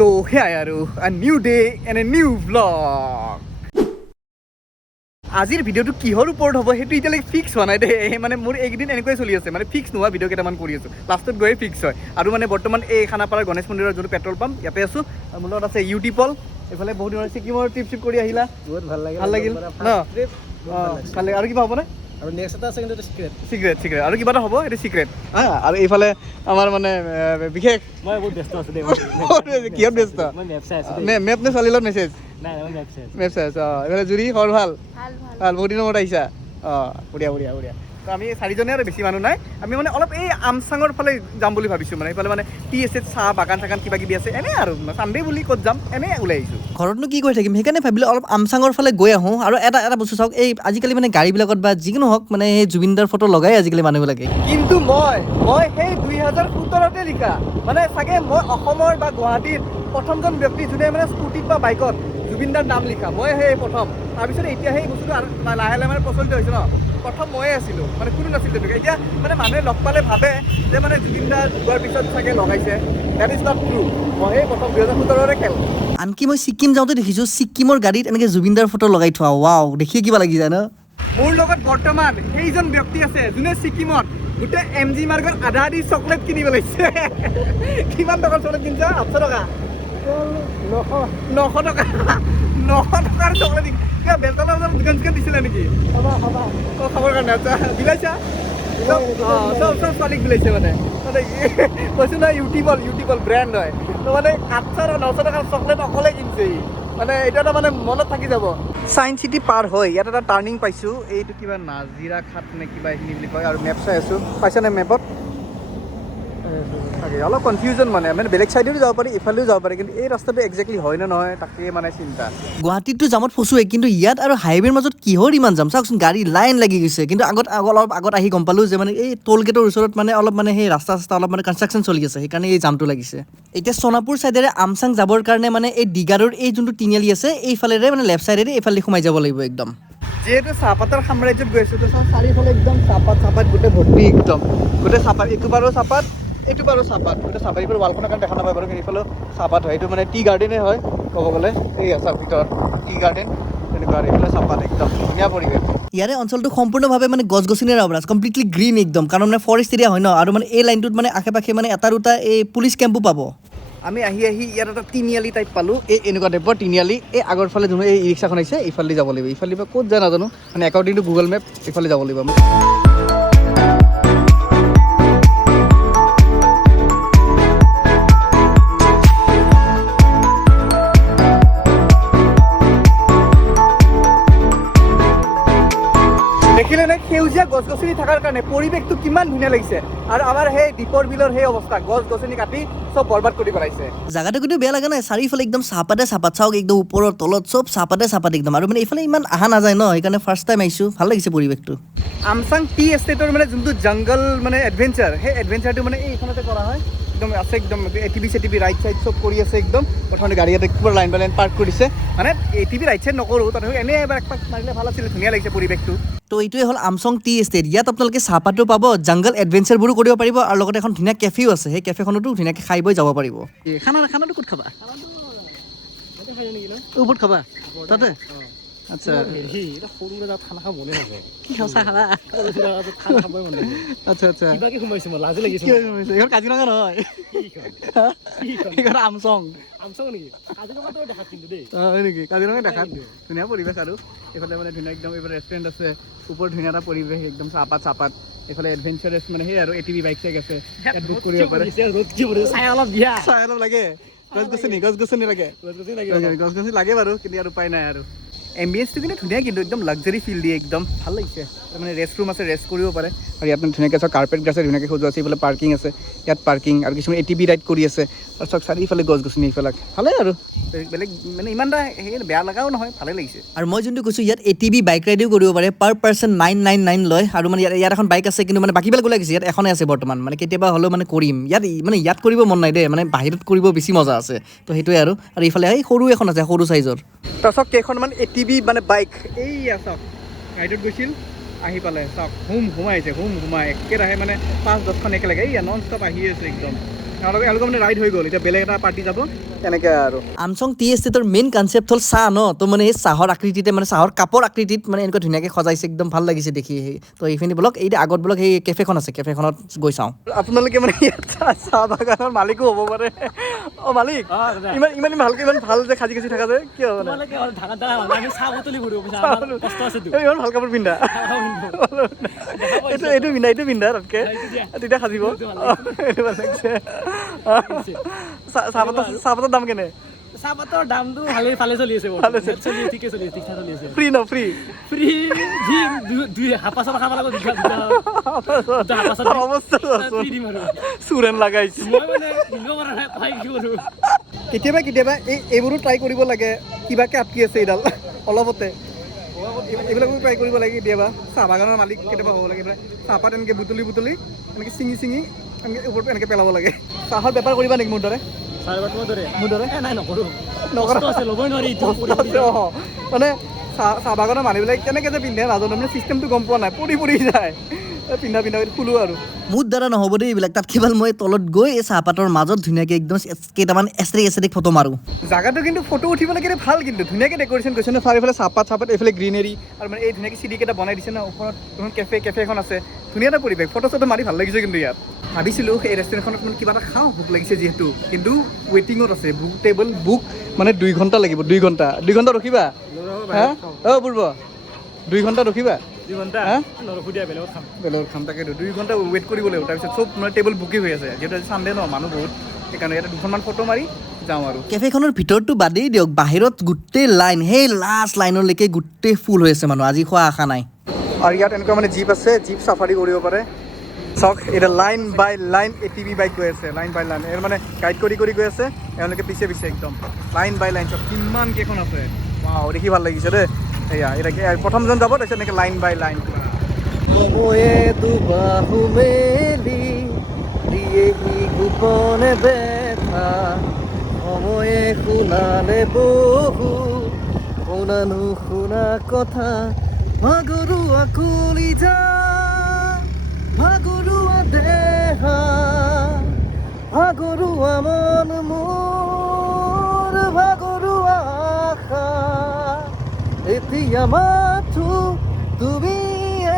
তো সেয়াই আৰু a new day and a new vlog আজিৰ ভিডিঅ'টো কিহৰ ওপৰত হ'ব সেইটো এতিয়ালৈকে ফিক্স হোৱা নাই দেই মানে মোৰ এইকেইদিন এনেকুৱাই চলি আছে মানে ফিক্স নোহোৱা ভিডিঅ' কেইটামান কৰি আছোঁ লাষ্টত গৈ ফিক্স হয় আৰু মানে বৰ্তমান এই খানাপাৰাৰ গণেশ মন্দিৰৰ যোনটো পেট্ৰল পাম্প ইয়াতে আছোঁ আৰু মোৰ লগত আছে ইউটিপল এইফালে বহুত দিনৰ ছিকিমৰ ট্ৰিপ কৰি আহিলা বহুত ভাল লাগিল ন ভাল লাগে আৰু কিবা হ'বনে আৰু নেক্সট এটা আছে কিন্তু চিক্ৰেট আৰু কিবা এটা হ'ব এইটো চিক্ৰেট আৰু এইফালে আমাৰ মানে বিশেষ মই বহুত ব্যস্ত আছোঁ দেই কিহত ব্যস্ত মই মেপ চাই আছোঁ মেপ নে ছোৱালী লগত মেছেজ নাই মই মেপ চাই আছোঁ মেপ চাই আছোঁ এইফালে জুৰি খবৰ ভাল বহুত দিনৰ মূৰত আহিছা বঢ়িয়া তো আমি চাৰিজনে আৰু বেছি মানুহ নাই আমি মানে অলপ এই আমচাঙৰ ফালে যাম বুলি ভাবিছোঁ মানে এইফালে মানে টি এষ্টেট চাহ বাগান চাগান কিবা কিবি আছে এনেই আৰু চানডে বুলি ক'ত যাম এনেই ওলাই আহিছোঁ ঘৰতনো কি কৰি থাকিম সেইকাৰণে ভাবিলোঁ অলপ আমচাঙৰ ফালে গৈ আহোঁ আৰু এটা বস্তু চাওক এই আজিকালি মানে গাড়ীবিলাকত বা যিকোনো হওক মানে সেই জুবিনদাৰ ফটো লগাই আজিকালি মানুহবিলাকে কিন্তু মই সেই 2017তে লিখা মানে চাগে মই অসমৰ বা গুৱাহাটীৰ প্ৰথমজন ব্যক্তি যোনে মানে স্কুটিত বা বাইকত জুবিনদাৰ নাম লিখা মই সেই প্ৰথম তাৰপিছত এতিয়া সেই বস্তুটো লাহে লাহে মানে প্ৰচলিত হৈছে ন প্ৰথম ময়ে আছিলোঁ মানে কোনো নাছিল তেনেকৈ এতিয়া মানে মানুহে লগ পালে ভাবে যে মানে জুবিনদা যোৱাৰ পিছত চাগে লগাইছে দেট ইজ নট ট্ৰু মই সেই প্ৰথম 2017ৰে খেল আনকি মই ছিকিম যাওঁতে দেখিছোঁ ছিকিমৰ গাড়ীত এনেকৈ জুবিনদাৰ ফটো লগাই থোৱা ৱাও দেখিয়ে কিবা লাগি যায় ন মোৰ লগত বৰ্তমান সেইজন ব্যক্তি আছে যোনে ছিকিমত গোটেই MG মাৰ্গৰ আধা আধি চকলেট কিনিব লাগিছে কিমান টকাৰ চকলেট কিনিছা 800 টকা 900 টকা 900 টকাৰ চকলেট কিবা বেলতলা দোকান চোকান দিছিলে নেকি খাবৰ কাৰণে আচ্ছা বিলাইছা চব ছোৱালীক বিলাইছে মানে কৈছোঁ নহয় ইউটিউবল ব্ৰেণ্ড হয় তো মানে 800 আৰু 900 টকাৰ চকলেট অকলে কিনিছে মানে এইটো এটা মানে মনত থাকি যাব চাইন্স চিটি পাৰ হয় ইয়াত এটা টাৰ্ণিং পাইছোঁ এইটো কিবা নাজিৰা খাট নে কিবা এইখিনি বুলি কয় আৰু মেপ চাই আছোঁ পাইছানে মেপত অলপ কনফিউজন মানে বেলেগ চাইডেও যাব পাৰি ইফালেও যাব পাৰি কিন্তু এই ৰাস্তাটো একজেক্টলি হয় নে নহয় তাকে মানে চিন্তা গুৱাহাটীতটো জামত ফচুৱে কিন্তু ইয়াত আৰু হাইৱেৰ মাজত কিহৰ ইমান যাম চাওকচোন গাড়ী লাইন লাগি গৈছে কিন্তু অলপ আগত আহি গম পালোঁ যে মানে এই টোল গেটৰ ওচৰত মানে অলপ মানে সেই ৰাস্তা অলপ মানে কনষ্ট্ৰাকশ্যন চলি আছে সেইকাৰণে এই জামটো লাগিছে এতিয়া সোণাপুৰ চাইডেৰে আমচাং যাবৰ কাৰণে মানে এই ডিগাৰৰ এই যোনটো তিনিআলি আছে এইফালেৰে মানে লেফ্ট চাইডেৰে এইফালে সোমাই যাব লাগিব একদম যিহেতু চাহপাতৰ সাম্ৰাজ্যত গৈ আছোঁ তো চাৰিওফালে একদম চাহপাত গোটেই ভৰ্তি একদম গোটেই চাহপাত এইটো বাৰু চাহপাত এইটো বাৰু চাহপাত গোটেই চাহপাত এইফালে ৱালখনৰ কাৰণে দেখা নাপায় বাৰু কিন্তু এইফালেও চাহপাত হয় এইটো মানে টি গাৰ্ডেনে হয় ক'ব গ'লে এই আছে ভিতৰত টি গাৰ্ডেন তেনেকুৱা আৰু এইফালে চাহপাত একদম ধুনীয়া পৰিৱেশ ইয়াৰে অঞ্চলটো সম্পূৰ্ণভাৱে মানে গছ গছনিৰে আৱৰা কমপ্লিটলি গ্ৰীণ একদম কাৰণ মানে ফৰেষ্ট এৰিয়া হয় ন আৰু মানে এই লাইনটোত মানে আশে পাশে মানে এটা দুটা এই পুলিচ কেম্পো পাব আমি আহি ইয়াত এটা তিনিআলি টাইপ পালোঁ এই এনেকুৱা টাইপৰ তিনিআলি এই আগৰ ফালে যোনটো এই ৰিক্সাখন আহিছে এইফালে যাব লাগিব ইফালে বা ক'ত যায় নাজানো মানে একাউণ্টিং টু গুগল মেপ এইফালে যাব লাগিব দেখিলে নে সেউজীয়া গছ গছনি থকাৰ কাৰণে পৰিৱেশটো কিমান ধুনীয়া লাগিছে আৰু আমাৰ সেই দীপৰ বিলৰ সেই অৱস্থা গছ গছনি কাটি চব বৰবাদ কৰি পেলাইছে জাগাটো কিন্তু বেয়া লগা নাই চাৰিওফালে একদম চাহপাতে চাহপাত চাওক একদম ওপৰৰ তলত চব চাহপাতে একদম আৰু মানে এইফালে ইমান অহা নাযায় ন সেইকাৰণে ফাৰ্ষ্ট টাইম আহিছোঁ ভাল লাগিছে পৰিৱেশটো আমচাং টি এষ্টেটৰ মানে যোনটো জংগল মানে এডভেঞ্চাৰ সেই এডভেঞ্চাৰটো মানে এইখনতে কৰা হয় একদম আছে একদম ATV চেটিভি ৰাইট চাইড চব কৰি আছে একদম প্ৰথমতে গাড়ী এটা পুৰা লাইন বাই লাইন পাৰ্ক কৰিছে মানে ATV ৰাইট চাইড নকৰোঁ তথাপিও এনেই এবাৰ এক পাক মাৰিলে ভাল আছিলে ধুনীয়া লাগিছে পৰিৱেশটো তো এইটোৱে হ'ল আমচং টি এষ্টেট ইয়াত আপোনালোকে চাহপাতো পাব জংগল এডভেঞ্চাৰবোৰো কৰিব পাৰিব আৰু লগতে এখন ধুনীয়া কেফেও আছে সেই কেফেখনতো ধুনীয়াকৈ খাই বৈ যাব পাৰিব খানাটো ক'ত খাবা ওপৰত খাবা তাতে আচ্ছা খানা খাব মনে নাযায় কি খাওঁ খালা খানা খাবই মন নাযায় আচ্ছা কিবাকে সোমাইছোঁ মই লাজে লাগিছে এইখন কাজিৰঙা নহয় এইখন আমচং নেকি কাজিৰঙাটো দেখাত কিন্তু দেই হয় নেকি কাজিৰঙা দেখাত ধুনীয়া পৰিৱেশ আৰু এইফালে মানে ধুনীয়া একদম এইফালে ৰেষ্টুৰেণ্ট আছে ওপৰত ধুনীয়া এটা পৰিৱেশ একদম চাহপাত এইফালে এডভেঞ্চাৰাছ মানে সেই আৰু ATV বাইক চাইক আছে ইয়াত বুক কৰিব পাৰে চাই অলপ দিয়া চাই অলপ লাগে গছ গছনি লাগে গছ গছনি লাগে বাৰু কিন্তু ইয়াৰ উপায় নাই আৰু এম্বিয়েন্সটো কিন্তু ধুনীয়া কিন্তু একদম লাক্সাৰী ফিল দিয়ে একদম ভাল লাগিছে মানে ৰেষ্ট ৰুম আছে ৰেষ্ট কৰিব পাৰে আৰু ইয়াত মানে ধুনীয়াকৈ চাওক কাৰ্পেট আছে ধুনীয়াকৈ সজোৱা আছে এইফালে পাৰ্কিং আছে ইয়াত পাৰ্কিং আৰু কিছুমান ATV ৰাইড কৰি আছে আৰু চাওক চাৰিওফালে গছ গছনি এইফালে ভালেই আৰু বেলেগ মানে ইমান এটা সেই বেয়া লগাও নহয় ভালেই লাগিছে আৰু মই যোনটো কৈছোঁ ইয়াত ATV বাইক ৰাইডো কৰিব পাৰে পাৰ পাৰ্চন 999 লয় আৰু মানে ইয়াত এখন বাইক আছে কিন্তু মানে বাকীবিলাক ওলাই গৈছে ইয়াত এখনেই আছে বৰ্তমান মানে কেতিয়াবা হ'লেও মানে কৰিম ইয়াত কৰিব মন নাই দেই মানে বাহিৰত কৰিব বেছি মজা আছে তো সেইটোৱে আৰু এইফালে এই সৰু এখন আছে সৰু চাইজৰ তাৰপাছত কেইখনমান ATV মানে বাইক এই চাওক ৰাইডত গৈছিল আহি পালে চাওক সোমাই একেৰাহে মানে 5-10খন একেলগে এই নন ষ্টপ আহি আছে একদম এওঁলোকে মানে ৰাইড হৈ গ'ল এতিয়া বেলেগ এটা পাৰ্টি যাব এনেকৈ আৰু আমচং টি এষ্টেটৰ মেইন কনচেপ্ট হ'ল চাহ ন তো মানে এই চাহৰ আকৃতিতে মানে চাহৰ কাপৰ আকৃতিত মানে এনেকুৱা ধুনীয়াকৈ সজাইছে একদম ভাল লাগিছে দেখি তো এইখিনি বলক এই আগত বলক সেই কেফেখন আছে কেফেখনত গৈ চাওঁ আপোনালোকে মানে ইয়াত চাহ বাগানৰ মালিকো হ'ব পাৰে অঁ মালিক ইমান ইমান ভালকৈ ইমান ভাল যে সাজি থকা যে কিয় মানে ইমান ভাল কাপোৰ পিন্ধা এইটো পিন্ধা তাতকৈ তেতিয়া সাজিব এইটো ভাল লাগিছে চাহপাতৰ দাম কেনে চাহপাতৰ দামটো ভালে চলি আছে ঠিকে চলি আছে ঠিক ঠাক চলি আছে ফ্ৰী ন ফ্ৰী দুই হাপাচত খাব লাগিব চুৰেন লাগাইছে কেতিয়াবা কেতিয়াবা এইবোৰো ট্ৰাই কৰিব লাগে কিবাকে আটকি আছে এইডাল অলপতে এইবিলাকো ট্ৰাই কৰিব লাগে কেতিয়াবা চাহ বাগানৰ মালিক কেতিয়াবা হ'ব লাগে চাহপাত এনেকৈ বুটলি এনেকৈ চিঙি এনেকৈ ওপৰত এনেকৈ পেলাব লাগে চাহৰ বেপাৰ কৰিবা নেকি মোৰ দৰে মানে চাহ বাগানৰ মানুহবিলাক কেনেকৈ যে পিন্ধে নাজানো মানে চিষ্টেমটো গম পোৱা নাই পৰি যায় পিন্ধা খুলো আৰু মোৰ দ্বাৰা নহ'ব দেই এইবিলাক তাত কেৱল মই তলত গৈ এই চাহপাতৰ মাজত ধুনীয়াকৈ একদম কেইটামান এষ্টেটিক ফটো মাৰোঁ জাগাটো কিন্তু ফটো উঠিবলৈ কিন্তু ভাল কিন্তু ধুনীয়াকৈ ডেক'ৰেশ্যন কৰিছে ন চাৰিওফালে চাহপাত এইফালে গ্ৰীনেৰী আৰু মানে এই ধুনীয়াকৈ চিৰিকেইটা বনাই দিছে ন ওপৰত এখন কেফে এখন আছে ধুনীয়া এটা পৰিৱেশ ফটো চটো মাৰি ভাল লাগিছে কিন্তু ইয়াত ভাবিছিলোঁ এই ৰেষ্টুৰেণ্টখনত মানে কিবা এটা খাওঁ ভোক লাগিছে যিহেতু কিন্তু ৱেটিঙত আছে টেবল বুক মানে 2 ঘণ্টা লাগিব 2 ঘণ্টা ৰখিবা হা অঁ পূৰ্ব 2 ঘণ্টা ৰখিবা বেলেগত খাম তাকেতো 2 ঘণ্টা ৱেইট কৰিব লাগিব তাৰপিছত চব মানে টেবল বুকিং হৈ আছে যিহেতু চানডে ন মানুহ বহুত সেইকাৰণে ইয়াতে 2খনমান ফটো মাৰি যাওঁ আৰু কেফেখনৰ ভিতৰতো বাদেই দিয়ক বাহিৰত গোটেই লাইন সেই লাষ্ট লাইনলৈকে গোটেই ফুল হৈ আছে মানুহ আজি খোৱা আশা নাই আৰু ইয়াত এনেকুৱা মানে জীপ আছে জীপ চাফাৰী কৰিব পাৰে চাওক এটা লাইন বাই লাইন ATV বাইক গৈ আছে লাইন বাই লাইন মানে গাইড কৰি গৈ আছে এওঁলোকে পিছে একদম লাইন বাই লাইন চব কিমান কেইখন আছে দেখি ভাল লাগিছে দেই এয়া এতিয়া প্ৰথমজন যাব তাৰপিছত এনেকৈ লাইন বাই লাইন সময়ে দুবাহু মেলি দিয়েহি গোপনে ব্যথা সময়ে শুনালে বহু শুনা কথা ভাগৰুৱা কলিজা ভাগৰুৱা দেহা ভাগৰুৱা মন মোৰ ভাগৰুৱা আশা এতিয়া মাথো তুমি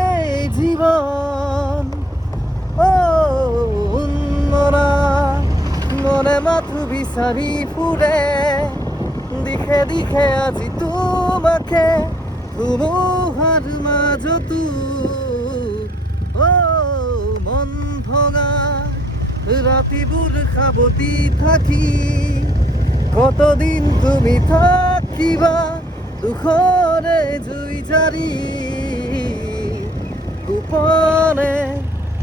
এই জীৱন উন্নৰা মনে মাথো বিচাৰি ফুৰে দিশে আজি তোমাকে ধুমুহাৰ মাজতো মন ভঙা ৰাতিবোৰ সাৱতি থাকি কতদিন তুমি থাকিবা দুখৰে জুই জাৰি গোপনে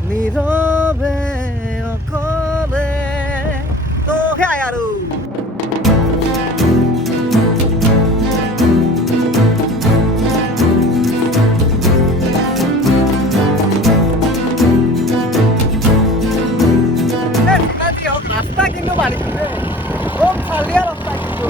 নীৰৱে অকলে তো সেয়াই আৰু ৰাস্তা কিন্তু মাৰিছে খুব চালিয়া ৰাস্তা কিন্তু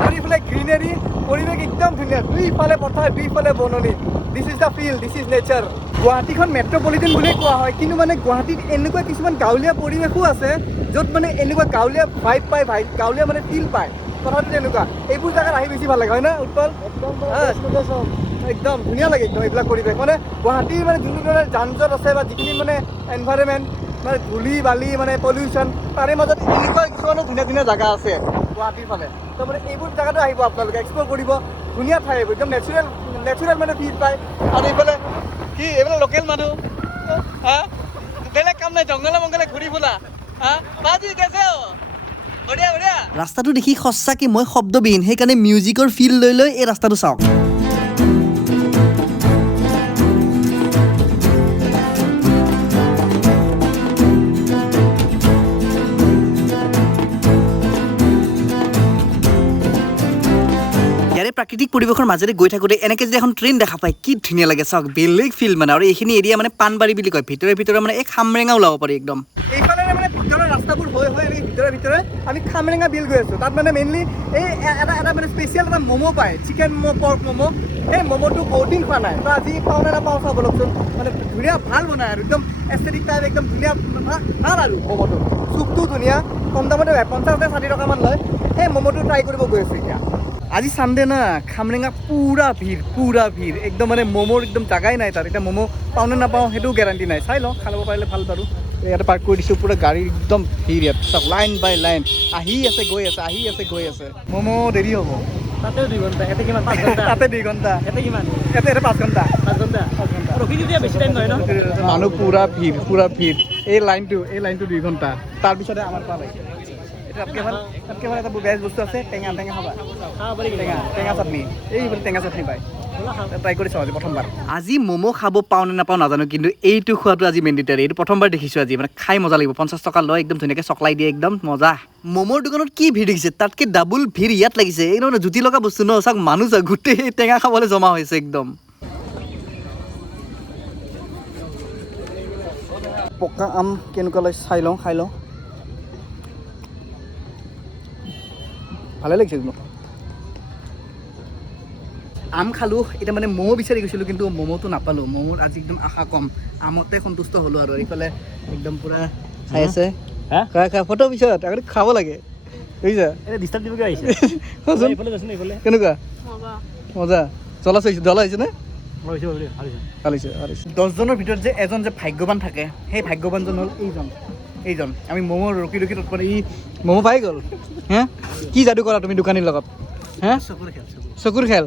চাৰিওফালে গ্ৰীনেৰী পৰিৱেশ একদম ধুনীয়া দুইফালে পথাৰ দুইফালে বননি this is the field this is nature গুৱাহাটীখন মেট্ৰপলিটেন বুলিয়ে কোৱা হয় কিন্তু মানে গুৱাহাটীত এনেকুৱা কিছুমান গাঁৱলীয়া পৰিৱেশো আছে য'ত মানে এনেকুৱা গাঁৱলীয়া ভাইব পায় গাঁৱলীয়া মানে ফিল পায় কথাটো তেনেকুৱা এইবোৰ জেগাত আহি বেছি ভাল লাগে হয় না উৎপল একদম ধুনীয়া লাগে একদম এইবিলাক পৰিৱেশ মানে গুৱাহাটীৰ মানে যোনটো ধৰণৰ যান জঁট আছে বা যিখিনি মানে এনভাইৰনমেণ্ট মানে ধূলি বালি মানে পলিউশ্যন তাৰে মাজত এনেকুৱা কিছুমানো ধুনীয়া জেগা আছে গুৱাহাটীৰ ফালে তো মানে এইবোৰ জেগাতো আহিব আপোনালোকে এক্সপ্ল'ৰ কৰিব ধুনীয়া ঠাই এইবোৰ একদম নেচাৰেল মানে ফিল পায় আৰু এইফালে কি এইফালে লোকেল মানুহ হা বেলেগ কাম নাই জংঘলে মংগলে ঘূৰি ফুৰা হা বাজি গেছে বঢ়িয়া ৰাস্তাটো দেখি সঁচাকৈ মই শব্দবিহীন সেইকাৰণে মিউজিকৰ ফিল লৈ এই ৰাস্তাটো চাওক ইয়াৰে প্ৰাকৃতিক পৰিৱেশৰ মাজেৰে গৈ থাকোঁতে এনেকৈ যদি এখন ট্ৰেইন দেখা পায় কি ধুনীয়া লাগে চাওক বেলেগ ফিল মানে আৰু এইখিনি এৰিয়া মানে পাণবাৰী বুলি কয় ভিতৰে মানে এই খামৰেঙা ওলাব পাৰি একদম এইফালে মানে ভিতৰৰ ৰাস্তাবোৰ হৈ এনেকৈ ভিতৰে আমি খামৰেঙা বিল গৈ আছোঁ তাত মানে মেইনলি এই এটা মানে স্পেচিয়েল এটা ম'ম' পায় চিকেন ম'ম' পৰ্ক ম'ম' সেই ম'ম'টো বহুত দিন খোৱা নাই তো আজি পাওঁ নে নাপাওঁ চাব লওকচোন মানে ধুনীয়া ভাল বনায় আৰু একদম এস্থেটিক টাইপ একদম ধুনীয়া ভাল আৰু ম'ম'টো চুপটো ধুনীয়া কম দামতে পায় 50-60 টকামান লয় সেই ম'ম'টো ট্ৰাই কৰিব গৈ আছোঁ এতিয়া আজি চানডে না খামৰেঙা পুৰা ভিৰ একদম মানে ম'ম'ৰ একদম জাগাই নাই তাত এতিয়া ম'ম' পাওঁ নে নাপাওঁ সেইটোও গেৰাণ্টি নাই চাই লওঁ খাব পাৰিলে ভাল বাৰু ইয়াতে পাৰ্ক কৰি দিছোঁ পুৰা গাড়ী একদম ভিৰ ইয়াত চব লাইন বাই লাইন আহি আছে গৈ আছে ম'ম' দেৰি হ'ব তাতেও 2 ঘণ্টা ইয়াতে কিমান 5 ঘণ্টা তাতে 2 ঘণ্টা ইয়াতে কিমান ইয়াতে 5 ঘণ্টা 5 ঘণ্টা ৰখি তেতিয়া বেছি টাইম নহয় ন মানুহ পুৰা ভিৰ এই লাইনটো 2 ঘণ্টা তাৰপিছতে আমাৰ পাল আহিছে তাতকৈ ভাল এটা বেষ্ট বস্তু আছে টেঙা খাবা খাব পাৰি টেঙা চাটনি এইবোৰ টেঙা চাটনি পায় ট্ৰাই কৰি চাওঁ আজি প্ৰথমবাৰ আজি ম'ম' খাব পাওঁ নে নাপাওঁ নাজানো কিন্তু এইটো খোৱাটো আজি মেণ্ডিটাৰী এইটো প্ৰথমবাৰ দেখিছোঁ আজি মানে খাই মজা লাগিব 50 টকা লয় একদম ধুনীয়াকৈ চকলাই দিয়ে একদম মজা ম'মৰ দোকানত কি ভিৰ দেখিছে তাতকৈ ডাবুল ভিৰ ইয়াত লাগিছে একদম জুতি লগা বস্তু ন চাওক মানুহ চাওক গোটেই টেঙা খাবলৈ জমা হৈছে একদম পকা আম কেনেকুৱা লয় চাই লওঁ খাই লওঁ ভালে লাগিছে কিন্তু আম খালোঁ এতিয়া মানে ম'ম' বিচাৰি গৈছিলোঁ কিন্তু ম'ম'টো নাপালোঁ ম'ম'ৰ আজি একদম আশা কম আমতে সন্তুষ্ট হ'লোঁ আৰু এইফালে একদম পূৰা খাই আছে খা ফটো পিছত আগতে খাব লাগে বুজিছা ডিষ্টাৰ্ব দিবকৈ আহিছে কচোন এইফালে যাচোন এইফালে কেনেকুৱা মজা জ্বলা হৈছে নে ভাল হৈছে 10জনৰ ভিতৰত যে এজন যে ভাগ্যৱান থাকে সেই ভাগ্যৱানজন হ'ল এইজন আমি ম'ম' ৰখি তৎপৰে ই ম'ম' পাই গ'ল হে কি যাদু কৰা তুমি দোকানীৰ লগত হে চকুৰ খেল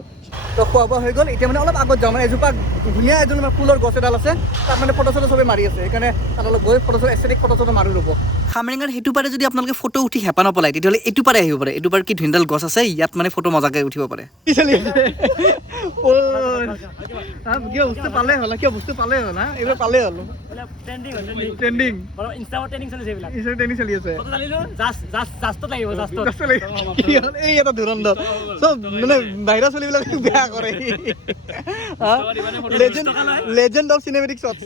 তো খোৱা বোৱা হৈ গ'ল এতিয়া মানে অলপ আগত যাওঁ মানে এজোপা ধুনীয়া এজন ফুলৰ গছ এডাল আছে তাত মানে ফটো চটো চবে মাৰি আছে সেইকাৰণে তাত অলপ গৈ এষ্টেটিক ফটো চটো মাৰি ৰ'ব খামৰেঙাৰ সেইটো পাৰে যদি আপোনালোকে ফটো উঠি হেঁপাহ নপলায় তেতিয়াহ'লে এইটো পাৰে আহিব পাৰে এইটো পাৰে কি ধুনীয়াডাল গছ আছে ইয়াত মানে ফটো মজাকৈ উঠিব পাৰে কি চলি আছে কিয় বস্তু পালে হ'ল না এইবোৰ পালে হ'ল ট্ৰেণ্ডিং চলি আছে কি হ'ল এই এটা ধুৰন্ধৰ চব মানে বাহিৰা চলিবিলাক বেয়া কৰে legend of cinematic shots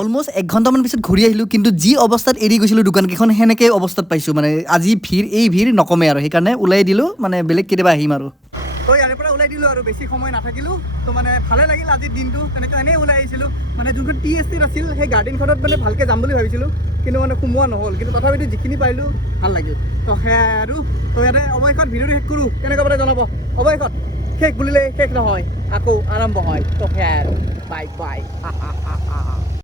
almost 1 ঘণ্টামান পিছত ঘূৰি আহিলোঁ কিন্তু যি অৱস্থাত এৰি গৈছিলোঁ দোকানকেইখন সেনেকৈ অৱস্থাত পাইছোঁ মানে আজি এই ভিৰ নকমে আৰু সেইকাৰণে ওলাই দিলোঁ মানে বেলেগ কেতিয়াবা আহিম আৰু তো ইয়াৰে পৰা ওলাই দিলোঁ আৰু বেছি সময় নাথাকিলোঁ তো মানে ভালে লাগিল আজিৰ দিনটো তেনেকৈ এনেই ওলাই আহিছিলোঁ মানে যোনখন TST আছিল সেই গাৰ্ডেনখনত মানে ভালকৈ যাম বুলি ভাবিছিলোঁ কিন্তু মানে সোমোৱা নহ'ল কিন্তু তথাপিতো যিখিনি পাৰিলোঁ ভাল লাগিল তো সেয়াই আৰু তো ইয়াতে অৱশেষত ভিডিঅ'টো শেষ কৰোঁ কেনেকুৱা পালে জনাব অৱশেষত শেষ বুলিলে শেষ নহয় আকৌ আৰম্ভ হয় তো সেয়াই আৰু বাই